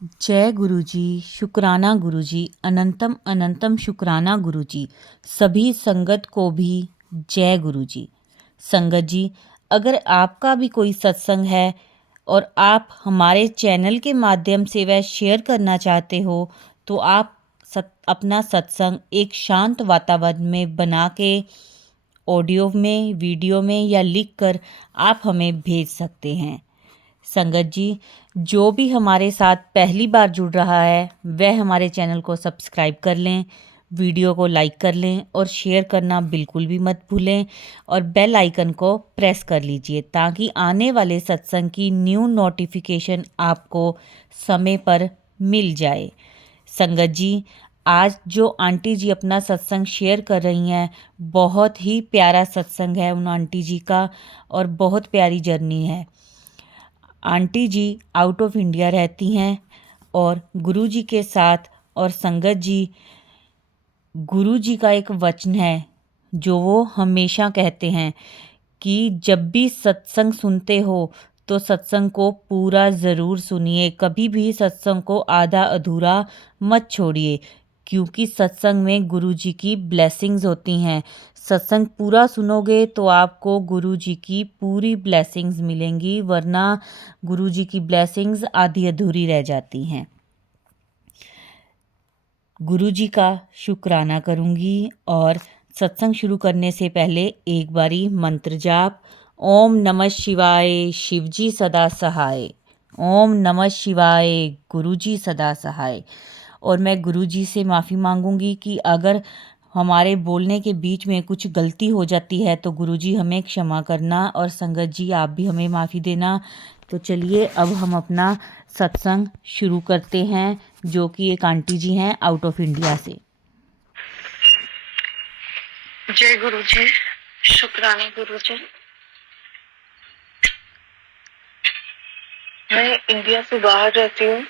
जय गुरुजी, शुक्राना गुरुजी, अनंतम अनंतम शुक्राना गुरुजी। सभी संगत को भी जय गुरुजी। संगत जी, अगर आपका भी कोई सत्संग है और आप हमारे चैनल के माध्यम से वह शेयर करना चाहते हो तो आप अपना सत्संग एक शांत वातावरण में बना के ऑडियो में, वीडियो में या लिख कर आप हमें भेज सकते हैं। संगत जी, जो भी हमारे साथ पहली बार जुड़ रहा है वह हमारे चैनल को सब्सक्राइब कर लें, वीडियो को लाइक कर लें और शेयर करना बिल्कुल भी मत भूलें और बेल आइकन को प्रेस कर लीजिए ताकि आने वाले सत्संग की न्यू नोटिफिकेशन आपको समय पर मिल जाए। संगत जी, आज जो आंटी जी अपना सत्संग शेयर कर रही हैं, बहुत ही प्यारा सत्संग है उन आंटी जी का और बहुत प्यारी जर्नी है। Aunty ji out of India रहती हैं और गुरुजी के साथ और संगत जी, गुरुजी का एक वचन है जो वो हमेशा कहते हैं कि जब भी सत्संग सुनते हो तो सत्संग को पूरा ज़रूर सुनिए, कभी भी सत्संग को आधा अधूरा मत छोड़िए क्योंकि सत्संग में गुरुजी की ब्लेसिंग्स होती हैं। सत्संग पूरा सुनोगे तो आपको गुरुजी की पूरी ब्लेसिंग्स मिलेंगी, वरना गुरुजी की ब्लेसिंग्स आधी अधूरी रह जाती हैं। गुरुजी का शुक्राना करूंगी और सत्संग शुरू करने से पहले एक बारी मंत्र जाप। ओम नमः शिवाय, शिवजी सदा सहाय। ओम नमः शिवाय, गुरुजी सदा सहाय। और मैं गुरुजी से माफ़ी मांगूंगी कि अगर हमारे बोलने के बीच में कुछ गलती हो जाती है तो गुरुजी हमें क्षमा करना और संगत जी आप भी हमें माफ़ी देना। तो चलिए अब हम अपना सत्संग शुरू करते हैं जो कि एक आंटी जी हैं आउट ऑफ इंडिया से। जय गुरु जी, शुक्राना गुरु जी। मैं इंडिया से बाहर रहती हूँ।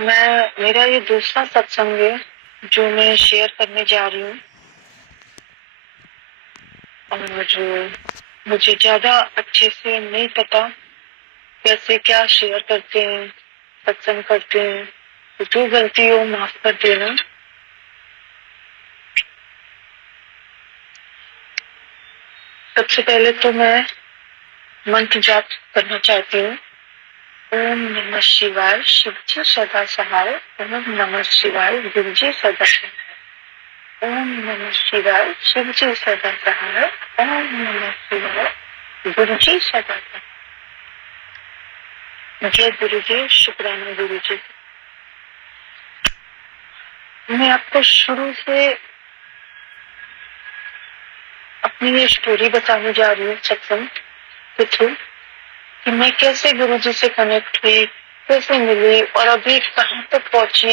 मेरा ये दूसरा सत्संग है जो मैं शेयर करने जा रही हूँ और मुझे ज्यादा अच्छे से नहीं पता कैसे क्या शेयर करते हैं, सत्संग करते हैं, तो जो गलती हो माफ कर देना। सबसे पहले तो मैं मंत्र जाप करना चाहती हूँ। ओम नमः शिवाय, शिवजी सदा सहाय। ओम नमः शिवाय, गुरुजी सदा सहाय। ओम नमः शिवाय, शिवजी सदा सहाय। ओम नमः शिवाय, गुरुजी सदा सहाय। जय गुरुजी, शुक्राना गुरुजी। मैं आपको शुरू से अपनी ये स्टोरी बताने जा रही हूँ सत्संग के थ्रू कि मैं कैसे गुरुजी से कनेक्ट हुई, कैसे मिली और अभी कहाँ तक पहुंची।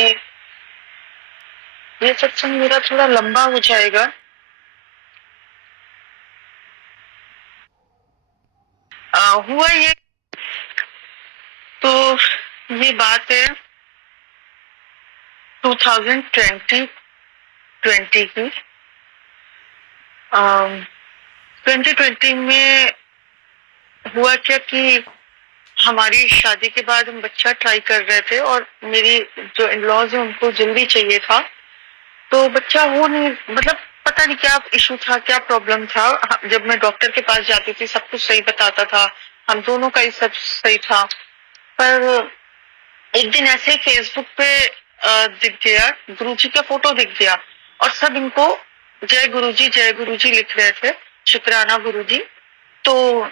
ये सत्संग मेरा थोड़ा लंबा हो जाएगा। हुआ ये तो ये बात है 2020 की। 2020 में हुआ क्या कि हमारी शादी के बाद हम बच्चा ट्राई कर रहे थे और मेरी जो इन लॉज है उनको जल्दी चाहिए था, तो बच्चा हो नहीं, मतलब पता नहीं क्या इशू था, क्या प्रॉब्लम था। जब मैं डॉक्टर के पास जाती थी सब कुछ सही बताता था, हम दोनों का ही सब सही था। पर एक दिन ऐसे ही फेसबुक पे दिख गया, गुरुजी का फोटो दिख गया और सब इनको जय गुरुजी लिख रहे थे, शुक्राना गुरुजी। तो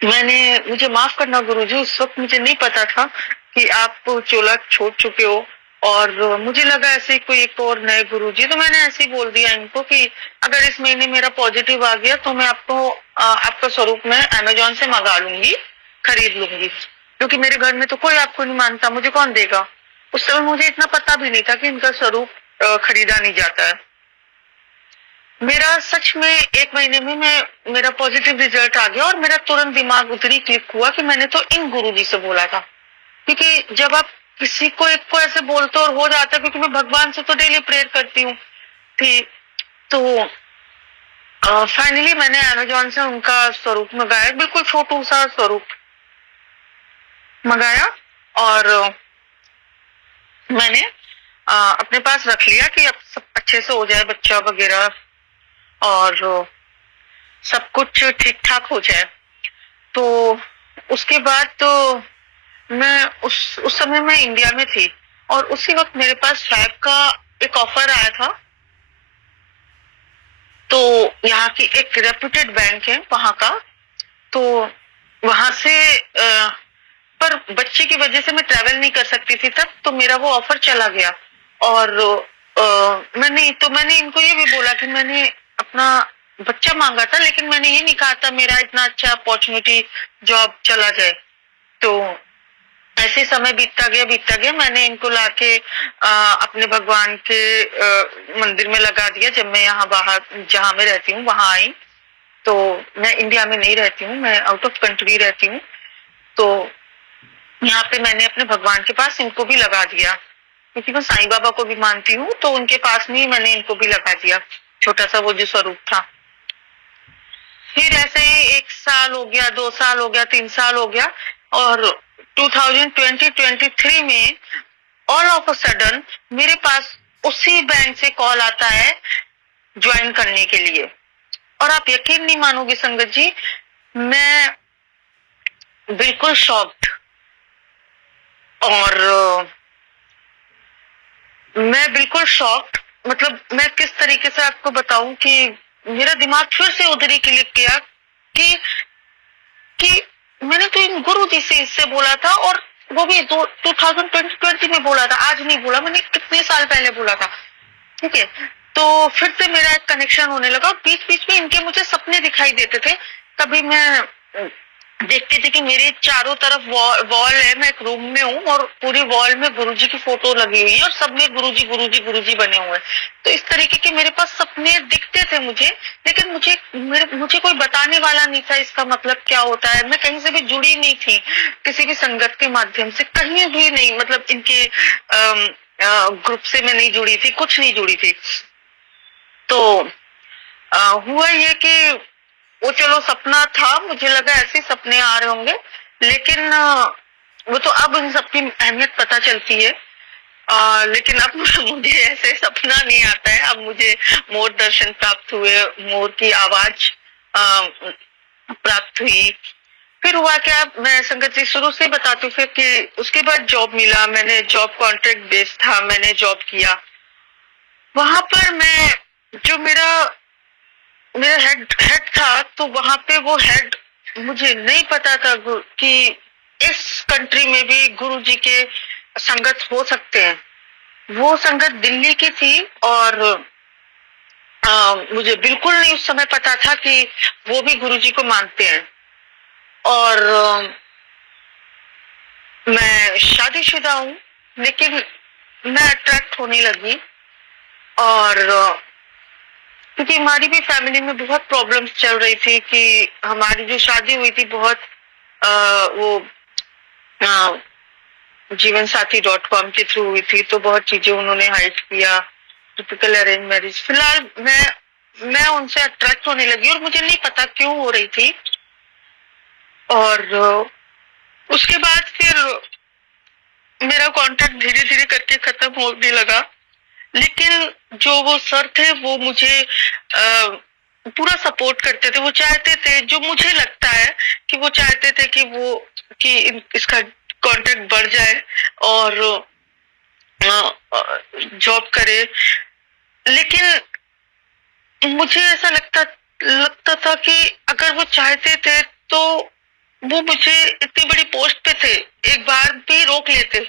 मुझे माफ करना गुरुजी, उस वक्त मुझे नहीं पता था कि आप चोला छोड़ चुके हो और मुझे लगा ऐसे कोई एक और नए गुरुजी, तो मैंने ऐसे ही बोल दिया इनको कि अगर इस महीने मेरा पॉजिटिव आ गया तो मैं आपका स्वरूप में अमेजोन से मंगा लूंगी, खरीद लूंगी, क्योंकि मेरे घर में तो कोई आपको नहीं मानता, मुझे कौन देगा। उस समय मुझे इतना पता भी नहीं था कि इनका स्वरूप खरीदा नहीं जाता है। मेरा सच में एक महीने में मेरा पॉजिटिव रिजल्ट आ गया और मेरा तुरंत दिमाग उधर ही क्लिक हुआ कि मैंने तो इन गुरुजी से बोला था। क्योंकि जब आप किसी को एक को ऐसे बोलते और हो जाता है, क्योंकि मैं भगवान से तो डेली प्रेयर करती हूँ थी, तो फाइनली मैंने अमेजोन से उनका स्वरूप मंगाया, बिल्कुल छोटू सा स्वरूप। मंगाया और मैंने अपने पास रख लिया कि अब सब अच्छे से हो जाए, बच्चा वगैरह और सब कुछ ठीक ठाक हो जाए। तो उसके बाद तो मैं उस समय मैं इंडिया में थी और उसी वक्त मेरे पास फैब का एक ऑफर आया था। तो यहाँ की एक रेप्यूटेड बैंक है वहां का, तो वहां से पर बच्चे की वजह से मैं ट्रैवल नहीं कर सकती थी तब, तो मेरा वो ऑफर चला गया। और मैंने इनको ये भी बोला कि मैंने अपना बच्चा मांगा था, लेकिन मैंने ये नहीं कहा था मेरा इतना अच्छा अपॉर्चुनिटी जॉब चला जाए। तो ऐसे समय बीतता गया, मैंने इनको लाके अपने भगवान के मंदिर में लगा दिया। जब मैं यहाँ बाहर जहाँ मैं रहती हूँ वहां आई, तो मैं इंडिया में नहीं रहती हूँ, मैं आउट ऑफ कंट्री रहती हूँ। तो यहाँ पे मैंने अपने भगवान के पास इनको भी लगा दिया, क्योंकि मैं साईं बाबा को भी मानती हूँ, तो उनके पास में मैंने इनको भी लगा दिया, छोटा सा वो जो स्वरूप था। फिर ऐसे ही 1 साल हो गया, 2 साल हो गया, 3 साल हो गया और 2023 में ऑल ऑफ अ सडन मेरे पास उसी बैंक से कॉल आता है ज्वाइन करने के लिए। और आप यकीन नहीं मानोगे संगत जी, मैं बिल्कुल शॉक्ड। और मैं बिल्कुल शॉक्ड, मतलब मैं किस तरीके से आपको बताऊं कि मेरा दिमाग फिर से उधर ही क्लिक किया कि मैंने तो इन गुरु जी से इससे बोला था, और वो भी 2020 में बोला था, आज नहीं बोला, मैंने कितने साल पहले बोला था। ठीक है, तो फिर से मेरा एक कनेक्शन होने लगा। बीच बीच में इनके मुझे सपने दिखाई देते थे। कभी मैं देखती थी कि मेरे चारों तरफ वॉल है, मैं एक रूम में हूँ और पूरी वॉल में गुरुजी की फोटो लगी हुई है और सब में गुरुजी गुरुजी गुरुजी बने हुए हैं। तो इस तरीके के मेरे पास सपने दिखते थे मुझे, लेकिन मुझे कोई बताने वाला नहीं था इसका मतलब क्या होता है। मैं कहीं से भी जुड़ी नहीं थी, किसी भी संगत के माध्यम से कहीं भी नहीं, मतलब इनके ग्रुप से मैं नहीं जुड़ी थी, कुछ नहीं जुड़ी थी। तो हुआ ये कि वो चलो सपना था, मुझे लगा ऐसे सपने आ रहे होंगे, लेकिन वो तो अब इन सबकी अहमियत पता चलती है। लेकिन अब मुझे ऐसे सपना नहीं आता है। अब मुझे मोर दर्शन प्राप्त हुए, मोर की आवाज प्राप्त हुई। फिर हुआ क्या, मैं संगत जी शुरू से बताती हूँ फिर कि उसके बाद जॉब मिला, मैंने जॉब कॉन्ट्रैक्ट बेस्ड था, मैंने जॉब किया। वहां पर मैं जो मेरा हेड था, तो वहां पे वो हेड, मुझे नहीं पता था कि इस कंट्री में भी गुरु जी के संगत हो सकते हैं। वो संगत दिल्ली की थी और मुझे बिल्कुल नहीं उस समय पता था कि वो भी गुरु जी को मानते हैं। और मैं शादीशुदा हूँ, लेकिन मैं अट्रैक्ट होने लगी। और क्योंकि हमारी भी फैमिली में बहुत प्रॉब्लम्स चल रही थी कि हमारी जो शादी हुई थी बहुत वो जीवन साथी .com के थ्रू हुई थी, तो बहुत चीजें उन्होंने हाइड किया, टिपिकल अरेंज मैरिज। फिलहाल मैं उनसे अट्रैक्ट होने लगी और मुझे नहीं पता क्यों हो रही थी। और उसके बाद फिर मेरा कॉन्ट्रैक्ट धीरे धीरे करके खत्म होने लगा, लेकिन जो वो सर थे वो मुझे पूरा सपोर्ट करते थे। वो चाहते थे, जो मुझे लगता है कि वो चाहते थे कि इसका कॉन्ट्रैक्ट बढ़ जाए और जॉब करे। लेकिन मुझे ऐसा लगता था कि अगर वो चाहते थे तो वो मुझे इतनी बड़ी पोस्ट पे थे, एक बार भी रोक लेते।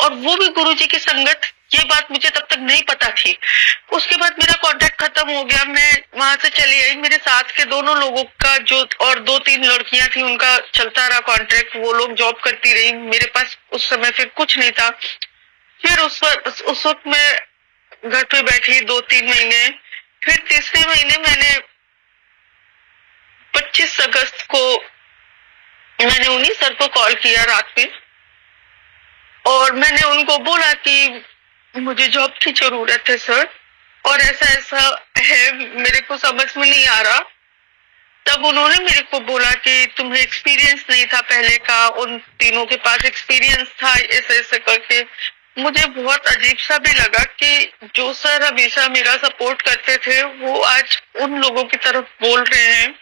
और वो भी गुरुजी की संगत, ये बात मुझे तब तक नहीं पता थी। उसके बाद मेरा कॉन्ट्रैक्ट खत्म हो गया, मैं वहां से चली आई। मेरे साथ के दोनों लोगों का जो और 2-3 लड़कियां थी उनका चलता रहा कॉन्ट्रैक्ट, वो लोग जॉब करती रही। मेरे पास उस समय फिर कुछ नहीं था। फिर उस वक्त मैं घर पे बैठी 2-3 महीने। फिर तीसरे महीने मैंने 25 अगस्त को मैंने उन्हीं सर को कॉल किया रात में, और मैंने उनको बोला कि मुझे जॉब की जरूरत है सर, और ऐसा ऐसा है, मेरे को समझ में नहीं आ रहा तब उन्होंने मेरे को बोला कि तुम्हें एक्सपीरियंस नहीं था पहले का, उन तीनों के पास एक्सपीरियंस था, ऐसे ऐसे करके। मुझे बहुत अजीब सा भी लगा कि जो सर हमेशा मेरा सपोर्ट करते थे वो आज उन लोगों की तरफ बोल रहे हैं।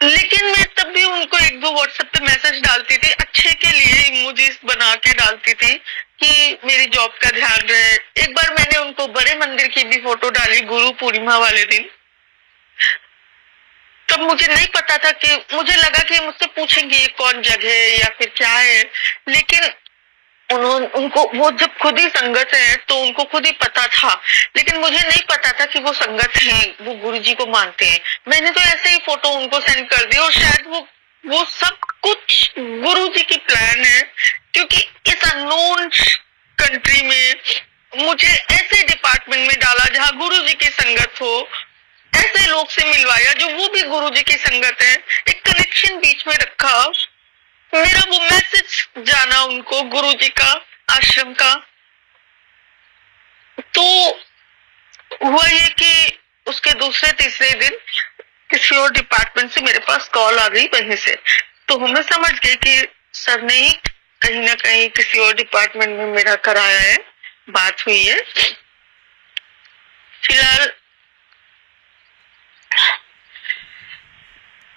लेकिन मैं तब भी उनको एक दो व्हाट्सएप पे मैसेज डालती थी, अच्छे के लिए इमोजीज बना के डालती थी कि मेरी जॉब का ध्यान रहे। एक बार मैंने उनको बड़े मंदिर की भी फोटो डाली गुरु पूर्णिमा वाले दिन। तब मुझे नहीं पता था कि, मुझे लगा कि मुझसे पूछेंगे ये कौन जगह है या फिर क्या है, लेकिन उनको वो जब खुद ही संगत है तो उनको खुद ही पता था। लेकिन मुझे नहीं पता था कि वो संगत है, वो गुरुजी को मानते हैं। मैंने तो ऐसे ही फोटो उनको सेंड कर दी और शायद वो सब कुछ गुरुजी की प्लान है, क्योंकि इस अननोन कंट्री में मुझे ऐसे डिपार्टमेंट में डाला जहाँ गुरुजी की संगत हो, ऐसे लोग से मिलवाया जो वो भी गुरुजी की संगत है, एक कनेक्शन बीच में रखा। मेरा वो मैसेज जाना उनको गुरुजी का, आश्रम का। तो हुआ ये कि उसके दूसरे तीसरे दिन किसी और डिपार्टमेंट से मेरे पास कॉल आ गई वहीं से। तो मैं समझ गई कि सर ने ही कहीं ना कहीं किसी और डिपार्टमेंट में मेरा कराया है, बात हुई है। फिलहाल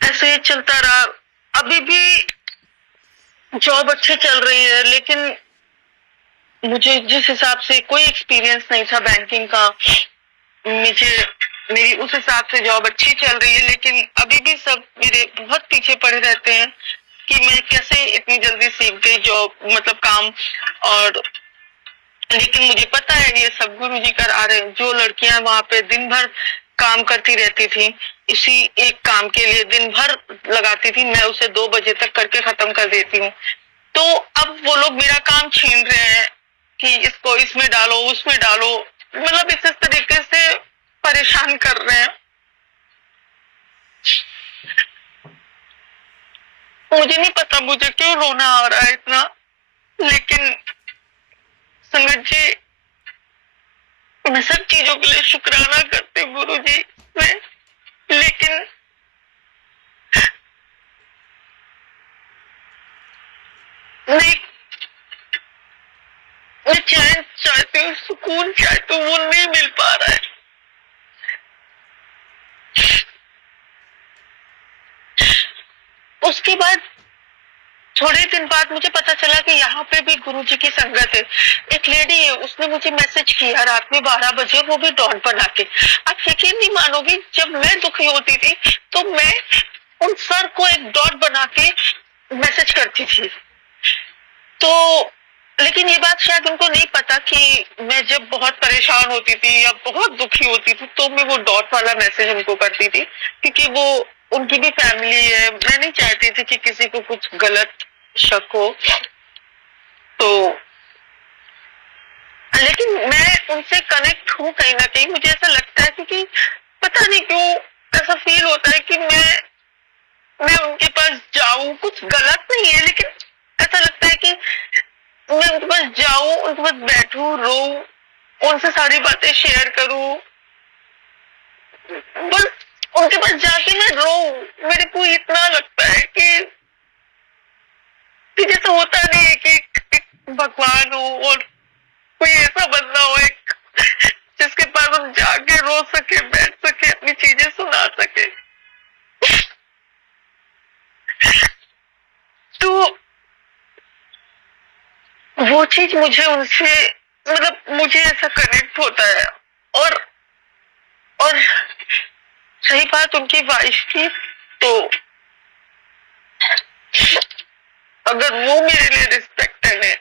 ऐसे ही चलता रहा। अभी भी जॉब अच्छी चल रही है, लेकिन मुझे जिस हिसाब से कोई एक्सपीरियंस नहीं था बैंकिंग का, मुझे मेरी उस हिसाब से जॉब अच्छी चल रही है, लेकिन अभी भी सब मेरे बहुत पीछे पड़े रहते हैं कि मैं कैसे इतनी जल्दी सीख गई जॉब, मतलब काम। और लेकिन मुझे पता है ये सब गुरुजी करा रहे हैं। जो लड़कियां वहां पे दिन भर काम करती रहती थी, इसी एक काम के लिए दिन भर लगाती थी, मैं उसे 2 बजे तक करके खत्म कर देती हूँ। तो अब वो लोग मेरा काम छीन रहे हैं कि इसको इसमें डालो, उसमें डालो, मतलब इस तरीके से परेशान कर रहे हैं। मुझे नहीं पता मुझे क्यों रोना आ रहा है इतना, लेकिन संगत जी, मैं सब चीजों के लिए शुक्राना करती हूँ गुरु जी में, लेकिन मैं मैं चैन चाहती हूँ, सुकून चाहती हूँ, वो नहीं मिल पा रहा है। उसके बाद थोड़े दिन बाद मुझे पता चला कि यहाँ पे भी गुरुजी की संगत है। एक लेडी है, उसने मुझे मैसेज किया रात में 12 बजे, वो भी डॉट बना के। आप यकीन नहीं मानोगी, जब मैं दुखी होती थी तो मैं उन सर को एक डॉट बना के मैसेज करती थी। तो लेकिन ये बात शायद उनको नहीं पता कि मैं जब बहुत परेशान होती थी या बहुत दुखी होती थी तो मैं वो डॉट वाला मैसेज उनको करती थी, क्योंकि वो उनकी भी फैमिली है। मैं नहीं चाहती थी कि किसी को कुछ गलत शक हो। तो लेकिन मैं उनसे कनेक्ट हूँ कहीं ना कहीं, मुझे ऐसा लगता है, क्योंकि पता नहीं क्यों ऐसा फील होता है कि मैं उनके पास जाऊं। कुछ गलत नहीं है, लेकिन ऐसा लगता है कि मैं उनके पास जाऊं, उनके पास बैठूं, रोऊं, उनसे सारी बातें शेयर करूं, बस उनके पास जाके मैं रोऊं। मेरे को इतना लगता है कि जैसे होता नहीं है कि एक भगवान हो और कोई ऐसा बंदा हो एक, जिसके पास हम जाके रो सके, बैठ सके, अपनी चीजें सुना सके। तो वो चीज मुझे उनसे, मतलब मुझे ऐसा कनेक्ट होता है। और सही बात उनकी वाइफ की, तो अगर वो मेरे लिए रिस्पेक्टेड है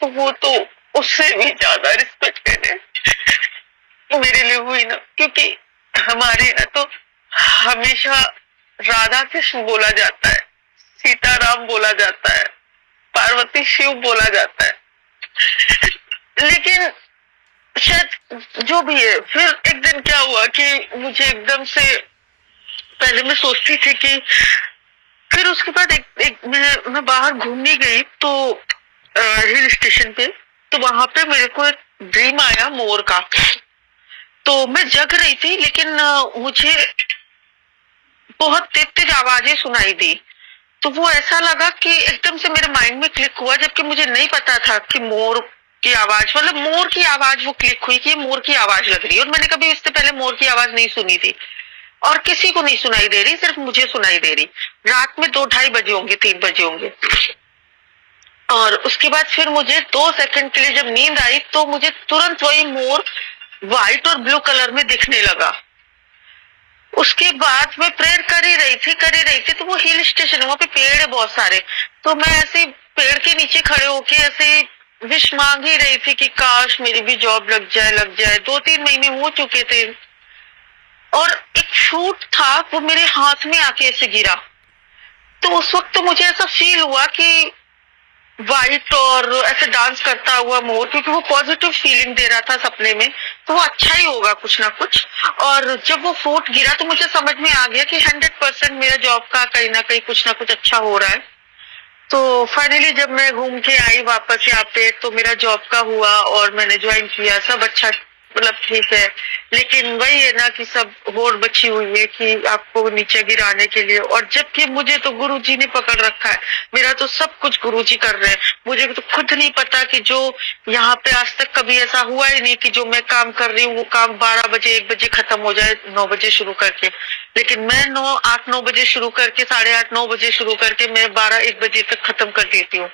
तो वो तो उससे भी ज्यादा रिस्पेक्टेड है मेरे लिए हुई ना, क्योंकि हमारे यहाँ तो हमेशा राधा कृष्ण बोला जाता है, सीताराम बोला जाता है, पार्वती शिव बोला जाता है। लेकिन शायद जो भी है, फिर एक दिन क्या हुआ कि मुझे एकदम से, पहले मैं सोचती थी कि, फिर उसके बाद एक मैं बाहर घूमने गई तो हिल स्टेशन पे, तो वहां पे मेरे को एक ड्रीम आया मोर का। तो मैं जग रही थी, लेकिन मुझे बहुत तेज तेज आवाजें सुनाई दी। तो वो ऐसा लगा कि एकदम से मेरे माइंड में क्लिक हुआ, जबकि मुझे नहीं पता था कि मोर की आवाज, मतलब मोर की आवाज वो क्लिक हुई कि ये मोर की आवाज लग रही है, और मैंने कभी इससे पहले मोर की आवाज नहीं सुनी थी, और किसी को नहीं सुनाई दे रही, सिर्फ मुझे सुनाई दे रही। रात में 2 ढाई बजे होंगे, 3 बजे होंगे। और उसके बाद फिर मुझे 2 सेकंड के लिए जब नींद आई, तो मुझे तुरंत वही मोर व्हाइट और ब्लू कलर में दिखने लगा। उसके बाद मैं प्रेयर कर ही रही थी, तो वो हिल स्टेशन है, वहां पे पेड़ है बहुत सारे। तो मैं ऐसे पेड़ के नीचे खड़े होके ऐसे विश मांग ही रही थी कि काश मेरी भी जॉब लग जाए। 2-3 महीने हो चुके थे, और एक शूट था, वो मेरे हाथ में आके ऐसे गिरा। तो उस वक्त तो मुझे ऐसा फील हुआ कि व्हाइट और ऐसे डांस करता हुआ मोर, क्योंकि वो पॉजिटिव फीलिंग दे रहा था सपने में, तो वो अच्छा ही होगा कुछ ना कुछ। और जब वो फ्रूट गिरा, तो मुझे समझ में आ गया कि 100% मेरा जॉब का कहीं ना कुछ अच्छा हो रहा है। तो फाइनली जब मैं घूम के आई वापस यहाँ पे, तो मेरा जॉब का हुआ और मैंने ज्वाइन किया, सब अच्छा, मतलब ठीक है। लेकिन वही है ना कि सब होड़ बची हुई है कि आपको नीचे गिराने के लिए, और जबकि मुझे तो गुरुजी ने पकड़ रखा है। मेरा तो सब कुछ गुरुजी कर रहे हैं। मुझे तो खुद नहीं पता कि जो यहाँ पे आज तक कभी ऐसा हुआ ही नहीं कि जो मैं काम कर रही हूँ वो काम 12 बजे 1 बजे खत्म हो जाए, 9 बजे शुरू करके। लेकिन मैं 8-9 बजे शुरू करके, 8:30-9 बजे शुरू करके मैं 12-1 बजे तक खत्म कर देती हूँ।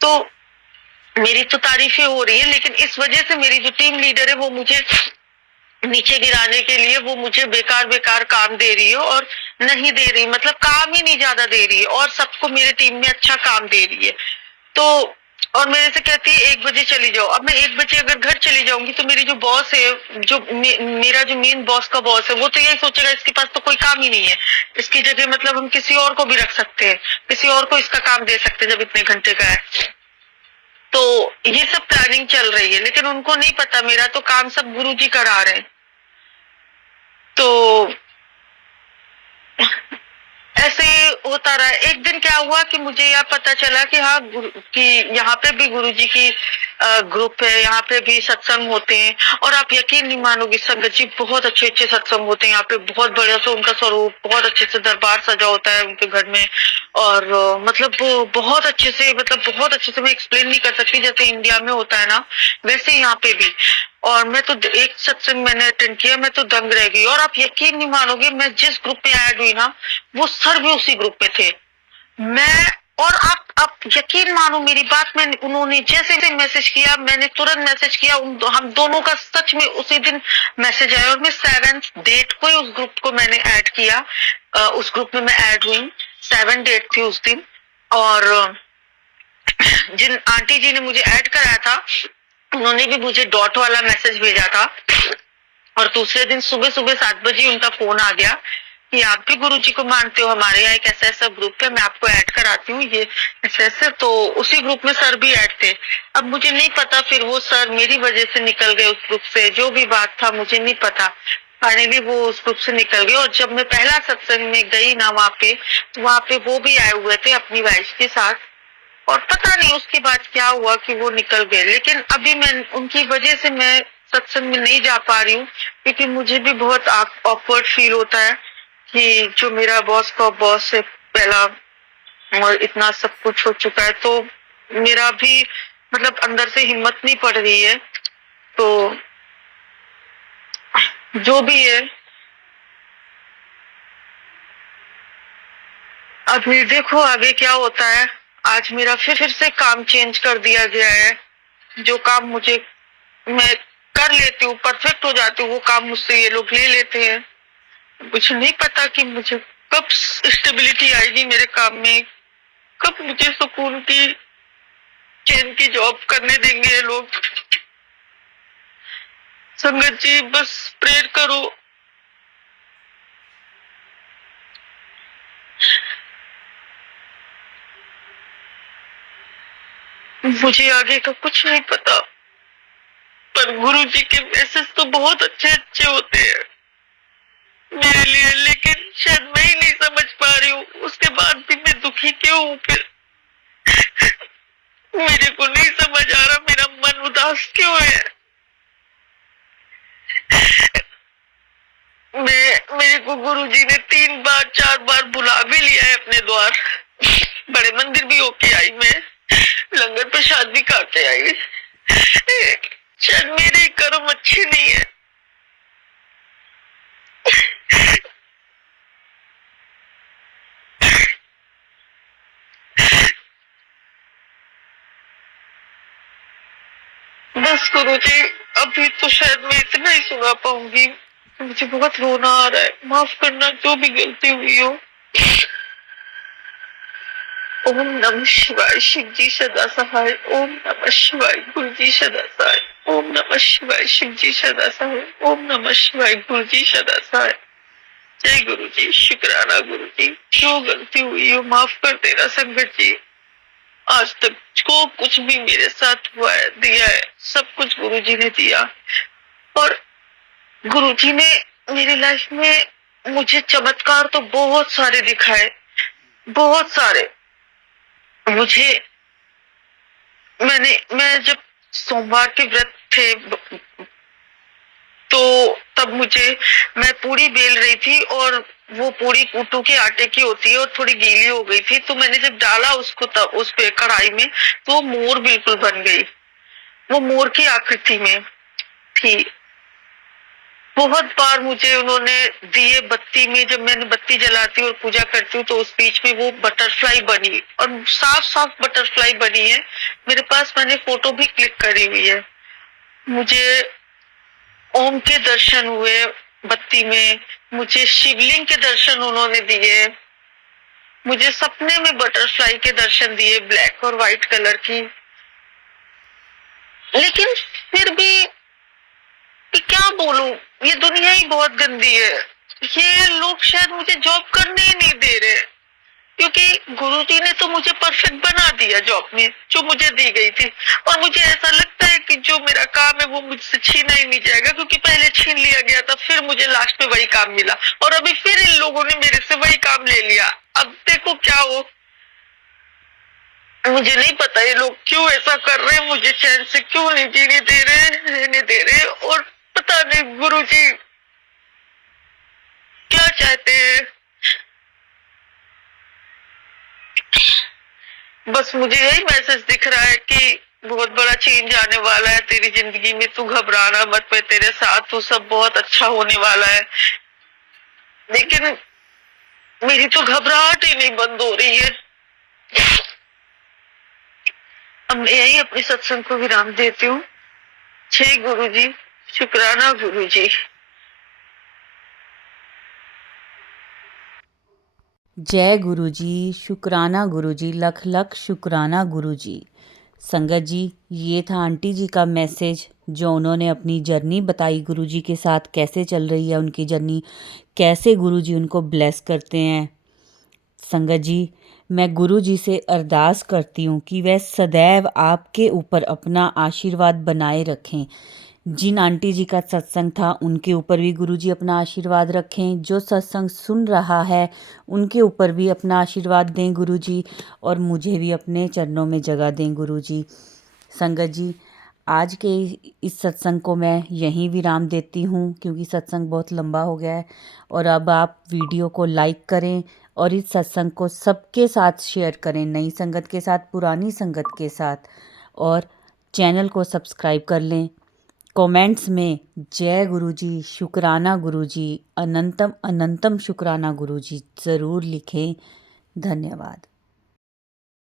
तो मेरी तो तारीफें हो रही है, लेकिन इस वजह से मेरी जो टीम लीडर है वो मुझे नीचे गिराने के लिए, वो मुझे बेकार बेकार काम दे रही है, और नहीं दे रही, मतलब काम ही नहीं ज्यादा दे रही है, और सबको मेरे टीम में अच्छा काम दे रही है। तो और मेरे से कहती है 1 बजे चली जाओ। अब मैं 1 बजे अगर घर चली जाऊंगी, तो मेरी जो बॉस है, जो मेरा जो मेन बॉस का बॉस है, वो तो यही सोचेगा इसके पास तो कोई काम ही नहीं है, इसकी जगह मतलब हम किसी और को भी रख सकते हैं, किसी और को इसका काम दे सकते हैं जब इतने घंटे का है। तो ये सब प्लानिंग चल रही है, लेकिन उनको नहीं पता मेरा तो काम सब गुरुजी करा रहे हैं। तो ऐसे होता रहा। एक दिन क्या हुआ कि मुझे यह पता चला कि हाँ, कि यहाँ पे भी गुरुजी की ग्रुप है, यहाँ पे भी सत्संग होते हैं। और आप यकीन नहीं मानोगे संगत जी, बहुत अच्छे अच्छे सत्संग होते हैं यहाँ पे, बहुत बढ़िया से उनका स्वरूप, बहुत अच्छे से दरबार सजा होता है उनके घर में। और मतलब वो बहुत अच्छे से, मतलब बहुत अच्छे से, मैं एक्सप्लेन नहीं कर सकती, जैसे इंडिया में होता है ना, वैसे यहाँ पे भी। और मैं तो एक सत्संग मैंने अटेंड किया, मैं तो दंग रह गई। और आप यकीन नहीं मानोगे, मैं जिस ग्रुप में ऐड हुई ना, वो सर भी उसी ग्रुप में थे। मैं और आप यकीन मानो मेरी बात में, उन्होंने जैसे मैसेज किया, मैंने तुरंत मैसेज किया, हम दोनों का सच में उसी दिन मैसेज आया, और मैं 7 डेट को ही उस ग्रुप को मैंने ऐड किया। उस ग्रुप में मैं ऐड हुई, 7 डेट थी उस दिन। और जिन आंटी जी ने मुझे ऐड कराया था, उन्होंने भी मुझे डॉट वाला मैसेज भेजा था। और दूसरे दिन सुबह सुबह 7 बजे उनका फोन आ गया कि आप भी गुरुजी को मानते हो, हमारे यहाँ एक ऐसा ऐसा ग्रुप है, मैं आपको ऐड कराती हूँ, ये ऐसे ऐसे। तो उसी ग्रुप में सर भी ऐड थे। अब मुझे नहीं पता, फिर वो सर मेरी वजह से निकल गए उस ग्रुप से, जो भी बात था मुझे नहीं पता। फाइनली वो उस ग्रुप से निकल गए। और जब मैं पहला सत्संग में गई ना वहाँ पे, तो वहाँ पे वो भी आए हुए थे अपनी वाइफ के साथ। और पता नहीं उसके बाद क्या हुआ कि वो निकल गए। लेकिन अभी मैं उनकी वजह से मैं सत्संग में नहीं जा पा रही हूँ, क्योंकि मुझे भी बहुत ऑकवर्ड फील होता है कि जो मेरा बॉस का बॉस है पहला, और इतना सब कुछ हो चुका है, तो मेरा भी मतलब अंदर से हिम्मत नहीं पड़ रही है। तो जो भी है, अभी देखो आगे क्या होता है। आज मेरा फिर से काम चेंज कर दिया गया है। जो काम मुझे, मैं कर लेती हूँ, परफेक्ट हो जाती हूँ, वो काम मुझसे ये लोग ले लेते हैं। मुझे नहीं पता कि मुझे कब स्टेबिलिटी आएगी मेरे काम में, कब मुझे सुकून की, चैन की जॉब करने देंगे ये लोग। संगत जी बस प्रेयर करो। मुझे आगे का कुछ नहीं पता, पर गुरु जी के मैसेज तो बहुत अच्छे अच्छे होते हैं मेरे लिए, लेकिन शायद मैं ही नहीं समझ पा रही हूँ। उसके बाद भी मैं दुखी क्यों हूँ फिर? मेरे को नहीं समझ आ रहा, मेरा मन उदास क्यों है? मेरे को गुरुजी ने 3 बार 4 बार बुला भी लिया है अपने द्वार। बड़े मंदिर भी होके आई मैं, लंगर प्रसाद भी खा के आई। शायद मेरे कर्म अच्छे नहीं है। बस गुरुजी, अभी तो शायद मैं इतना ही सुना पाऊंगी। मुझे बहुत रोना आ रहा है, माफ करना जो भी गलती हुई हो। ओम नमः शिवाय, शिव जी सदा सहाय। ओम नमः शिवाय, गुरु जी सदा सहाय। ओम नमः शिवाय, शिव जी सदा सहाय। ओम नमः शिवाय, गुरु जी सदा सहाय। जय गुरु जी, शुक्राना गुरु जी। जो गलती हुई हो माफ कर देना संगत जी। आज तक जो कुछ भी मेरे साथ हुआ है, दिया है, सब कुछ गुरु जी ने दिया। और गुरु जी ने मेरी लाइफ में मुझे चमत्कार तो बहुत सारे दिखाए, बहुत सारे। मुझे मैं जब सोमवार के व्रत थे तो तब मैं पूरी बेल रही थी और वो पूरी कूटू के आटे की होती है और थोड़ी गीली हो गई थी। तो मैंने जब डाला उसको तब उस पे कढ़ाई में, तो वो मोर बिल्कुल बन गई। वो मोर की आकृति में थी। बहुत बार मुझे उन्होंने दिए बत्ती में, जब मैंने बत्ती जलाती हूँ और पूजा करती हूँ तो उस बीच में वो बटरफ्लाई बनी और साफ साफ बटरफ्लाई बनी है मेरे पास। मैंने फोटो भी क्लिक करी हुई है। मुझे ओम के दर्शन हुए बत्ती में, मुझे शिवलिंग के दर्शन उन्होंने दिए, मुझे सपने में बटरफ्लाई के दर्शन दिए ब्लैक और व्हाइट कलर की। लेकिन फिर भी कि क्या बोलूं, ये दुनिया ही बहुत गंदी है। ये लोग शायद मुझे जॉब करने ही नहीं दे रहे, क्योंकि गुरुजी ने तो मुझे परफेक्ट बना दिया जॉब में जो मुझे दी गई थी। और मुझे ऐसा लगता है कि जो मेरा काम है वो मुझसे छीना ही नहीं जाएगा, क्योंकि पहले छीन लिया गया था, फिर मुझे लास्ट में वही काम मिला और अभी फिर इन लोगों ने मेरे से वही काम ले लिया। अब देखो क्या हो। मुझे नहीं पता ये लोग क्यों ऐसा कर रहे हैं, मुझे चैन से क्यों नहीं जीने दे रहे, रहने दे रहे। और पता नहीं गुरुजी क्या चाहते हैं। बस मुझे यही मैसेज दिख रहा है कि बहुत बड़ा चेंज आने वाला है तेरी जिंदगी में, तू घबराना मत, मैं तेरे साथ हूँ, सब बहुत अच्छा होने वाला है। लेकिन मेरी तो घबराहट ही नहीं बंद हो रही है। अब मैं यही अपने सत्संग को विराम देती हूँ। जय गुरुजी, शुक्राना गुरुजी। जय गुरुजी, शुक्राना गुरुजी, लख लख शुक्राना गुरुजी। संगत जी, ये था आंटी जी का मैसेज जो उन्होंने अपनी जर्नी बताई, गुरुजी के साथ कैसे चल रही है उनकी जर्नी, कैसे गुरुजी उनको ब्लेस करते हैं। संगत जी, मैं गुरुजी से अरदास करती हूँ कि वह सदैव आपके ऊपर अपना आशीर्वाद बनाए रखें। जिन आंटी जी का सत्संग था उनके ऊपर भी गुरुजी अपना आशीर्वाद रखें, जो सत्संग सुन रहा है उनके ऊपर भी अपना आशीर्वाद दें गुरुजी, और मुझे भी अपने चरणों में जगह दें गुरुजी। संगत जी, आज के इस सत्संग को मैं यहीं विराम देती हूँ, क्योंकि सत्संग बहुत लंबा हो गया है। और अब आप वीडियो को लाइक करें और इस सत्संग को सबके साथ शेयर करें, नई संगत के साथ, पुरानी संगत के साथ, और चैनल को सब्सक्राइब कर लें। कमेंट्स में जय गुरुजी, शुक्राना गुरुजी, अनंतम अनंतम शुक्राना गुरुजी ज़रूर लिखें। धन्यवाद।